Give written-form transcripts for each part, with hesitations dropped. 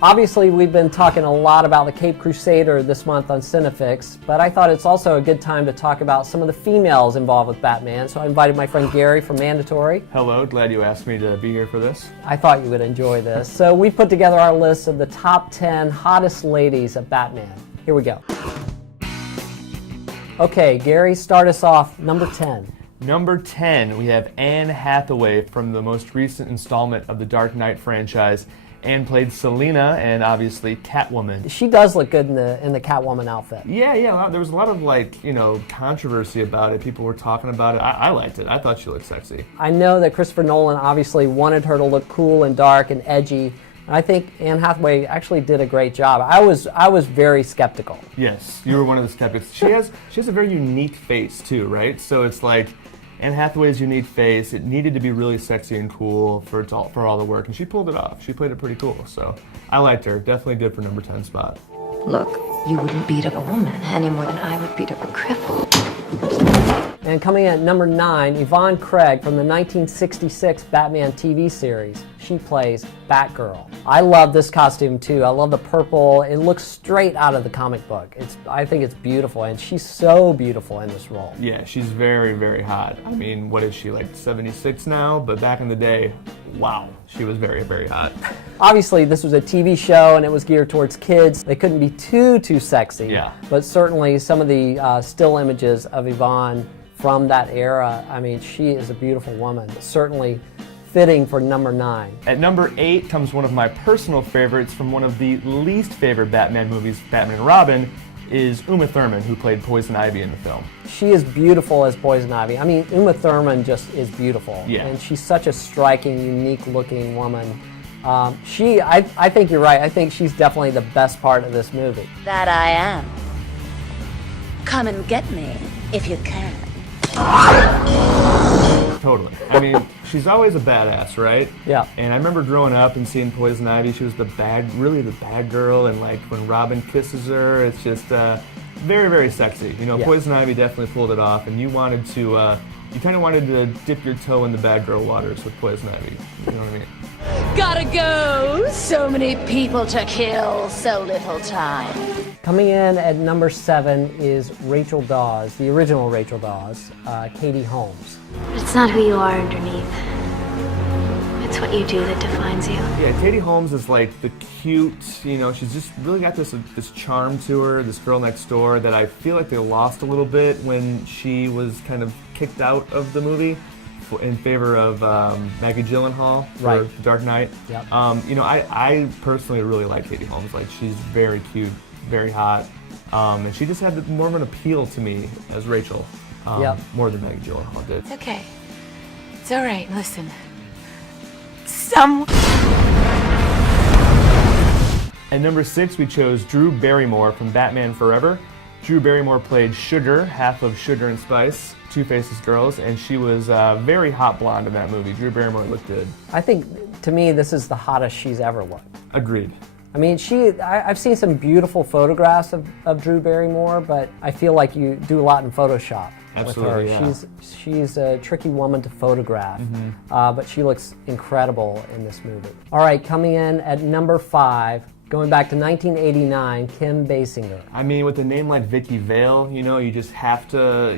Obviously, we've been talking a lot about the Caped Crusader this month on CineFix, but I thought it's also a good time to talk about some of the females involved with Batman, so I invited my friend Gary from Mandatory. Hello, glad you asked me to be here for this. I thought you would enjoy this. So we put together our list of the top 10 hottest ladies of Batman. Here we go. Okay, Gary, start us off, number 10. Number 10, we have Anne Hathaway from the most recent installment of the Dark Knight franchise. Anne played Selina and obviously Catwoman. She does look good in the Catwoman outfit. Yeah, there was a lot of controversy about it. People were talking about it. I liked it. I thought she looked sexy. I know that Christopher Nolan obviously wanted her to look cool and dark and edgy. And I think Anne Hathaway actually did a great job. I was very skeptical. Yes, you were one of the skeptics. She has a very unique face too, right? So it's like Anne Hathaway's unique face. It needed to be really sexy and cool for all the work, and she pulled it off. She played it pretty cool. So I liked her. Definitely good for number 10 spot. Look, you wouldn't beat up a woman any more than I would beat up a cripple. And coming in at number 9, Yvonne Craig from the 1966 Batman TV series. She plays Batgirl. I love this costume too. I love the purple. It looks straight out of the comic book. I think it's beautiful, and she's so beautiful in this role. Yeah, she's very, very hot. I mean, what is she, like 76 now? But back in the day, wow, she was very, very hot. Obviously, this was a TV show, and it was geared towards kids. They couldn't be too sexy. Yeah. But certainly some of the still images of Yvonne from that era, I mean, she is a beautiful woman. Certainly fitting for number 9. At number 8 comes one of my personal favorites from one of the least favorite Batman movies, Batman and Robin, is Uma Thurman, who played Poison Ivy in the film. She is beautiful as Poison Ivy. I mean, Uma Thurman just is beautiful. Yeah. And she's such a striking, unique-looking woman. I think you're right. I think she's definitely the best part of this movie. That I am. Come and get me, if you can. Totally. I mean, she's always a badass, right? Yeah. And I remember growing up and seeing Poison Ivy. She was really the bad girl, and like when Robin kisses her, it's just very, very sexy. You know, Yeah. Poison Ivy definitely pulled it off, and you kind of wanted to dip your toe in the bad girl waters with Poison Ivy. You know what I mean? Gotta go! So many people to kill, so little time. Coming in at number 7 is Rachel Dawes, the original Rachel Dawes, Katie Holmes. But it's not who you are underneath. It's what you do that defines you. Yeah, Katie Holmes is like the cute, she's just really got this charm to her, this girl next door that I feel like they lost a little bit when she was kind of kicked out of the movie in favor of Maggie Gyllenhaal for Right. The Dark Knight. Yep. I personally really like Katie Holmes. Like, she's very cute, very hot, and she just had more of an appeal to me as Rachel, Yep. more than Maggie Gyllenhaal did. It's okay. It's all right. Listen. At number 6, we chose Drew Barrymore from Batman Forever. Drew Barrymore played Sugar, half of Sugar and Spice, Two-Face's girls, and she was very hot blonde in that movie. Drew Barrymore looked good. I think, to me, this is the hottest she's ever looked. Agreed. I mean, I've seen some beautiful photographs of Drew Barrymore, but I feel like you do a lot in Photoshop Absolutely, with her. yeah. She's a tricky woman to photograph, but she looks incredible in this movie. All right, coming in at number 5, going back to 1989, Kim Basinger. I mean, with a name like Vicky Vale, you just have to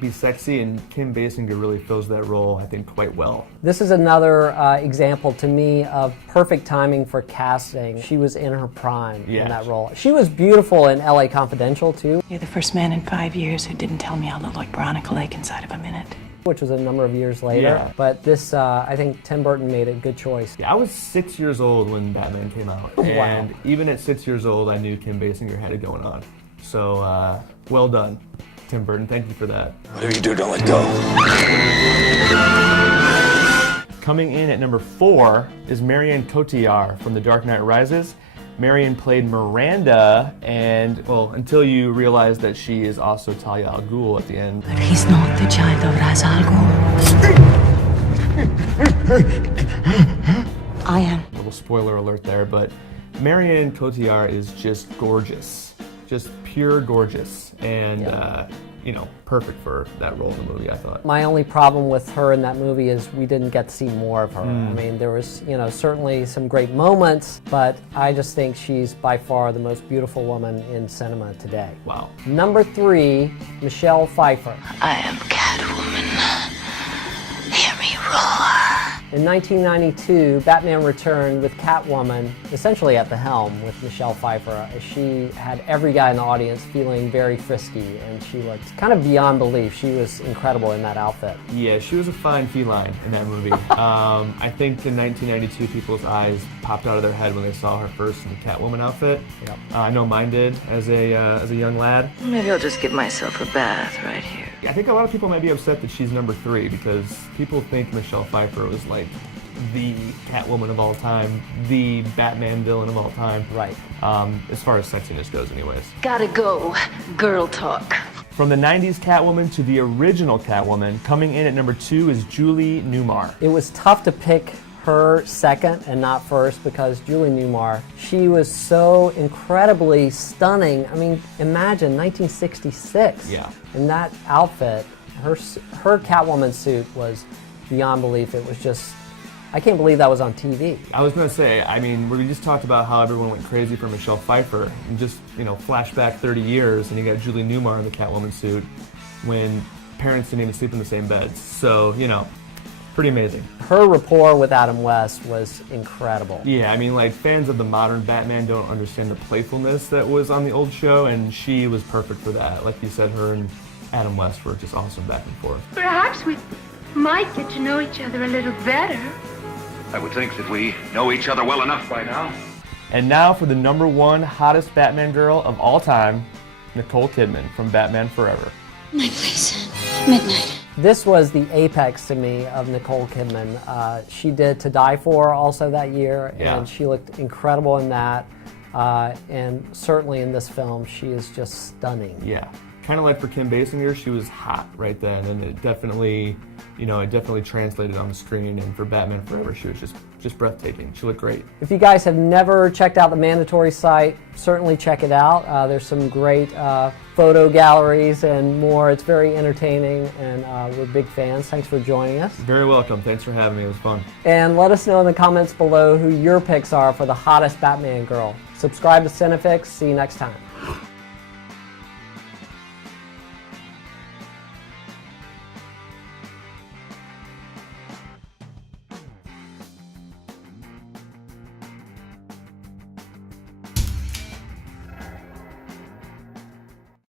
be sexy, and Kim Basinger really fills that role, I think, quite well. This is another example to me of perfect timing for casting. She was in her prime in that role. She was beautiful in LA Confidential, too, You're the first man in 5 years who didn't tell me I looked like Veronica Lake inside of a minute. which was a number of years later. Yeah. But this, I think Tim Burton made a good choice. Yeah, I was 6 years old when Batman came out. Wow. And even at 6 years old, I knew Kim Basinger had it going on. So, well done, Tim Burton. Thank you for that. Whatever you do, don't let go. Coming in at number 4 is Marion Cotillard from The Dark Knight Rises. Marion played Miranda, and, well, until you realize that she is also Talia al Ghul at the end. But he's not the child of Ra's al Ghul. I am. A little spoiler alert there, but Marion Cotillard is just gorgeous. Just pure gorgeous. And you know, perfect for that role in the movie, I thought. My only problem with her in that movie is we didn't get to see more of her. I mean, there was, you know, certainly some great moments, but I just think she's by far the most beautiful woman in cinema today. Wow. Number 3, Michelle Pfeiffer. I am Catwoman. Hear me roar. In 1992, Batman returned with Catwoman essentially at the helm with Michelle Pfeiffer. She had every guy in the audience feeling very frisky, and she looked kind of beyond belief. She was incredible in that outfit. Yeah, she was a fine feline in that movie. I think in 1992, people's eyes popped out of their head when they saw her first in the Catwoman outfit. Yep. I know mine did as a young lad. Maybe I'll just give myself a bath right here. I think a lot of people might be upset that she's number 3 because people think Michelle Pfeiffer was like the Catwoman of all time, the Batman villain of all time. Right. As far as sexiness goes anyways. Gotta go. Girl talk. From the 90s Catwoman to the original Catwoman, coming in at number 2 is Julie Newmar. It was tough to pick her second and not first because Julie Newmar, she was so incredibly stunning. I mean, imagine 1966. Yeah. In that outfit, her Catwoman suit was beyond belief. It was just, I can't believe that was on TV. I was going to say, I mean, we just talked about how everyone went crazy for Michelle Pfeiffer, and just, you know, flashback 30 years, and you got Julie Newmar in the Catwoman suit when parents didn't even sleep in the same beds. So, you know, pretty amazing. Her rapport with Adam West was incredible. Yeah, I mean, like, fans of the modern Batman don't understand the playfulness that was on the old show, and she was perfect for that. Like you said, her and Adam West were just awesome back and forth. Perhaps we might get to know each other a little better. I would think that we know each other well enough by now. And now for the number 1 hottest Batman girl of all time, Nicole Kidman from Batman Forever. My place. Midnight. This was the apex to me of Nicole Kidman. She did To Die For also that year, Yeah. and she looked incredible in that. And certainly in this film, she is just stunning. Yeah, kind of like for Kim Basinger, she was hot right then, and it definitely, you know, it definitely translated on the screen. And for Batman Forever, she was just breathtaking. She looked great. If you guys have never checked out the Mandatory site, certainly check it out. There's some great photo galleries and more. It's very entertaining, and we're big fans. Thanks for joining us. Very welcome. Thanks for having me. It was fun. And let us know in the comments below who your picks are for the hottest Batman girl. Subscribe to CineFix. See you next time.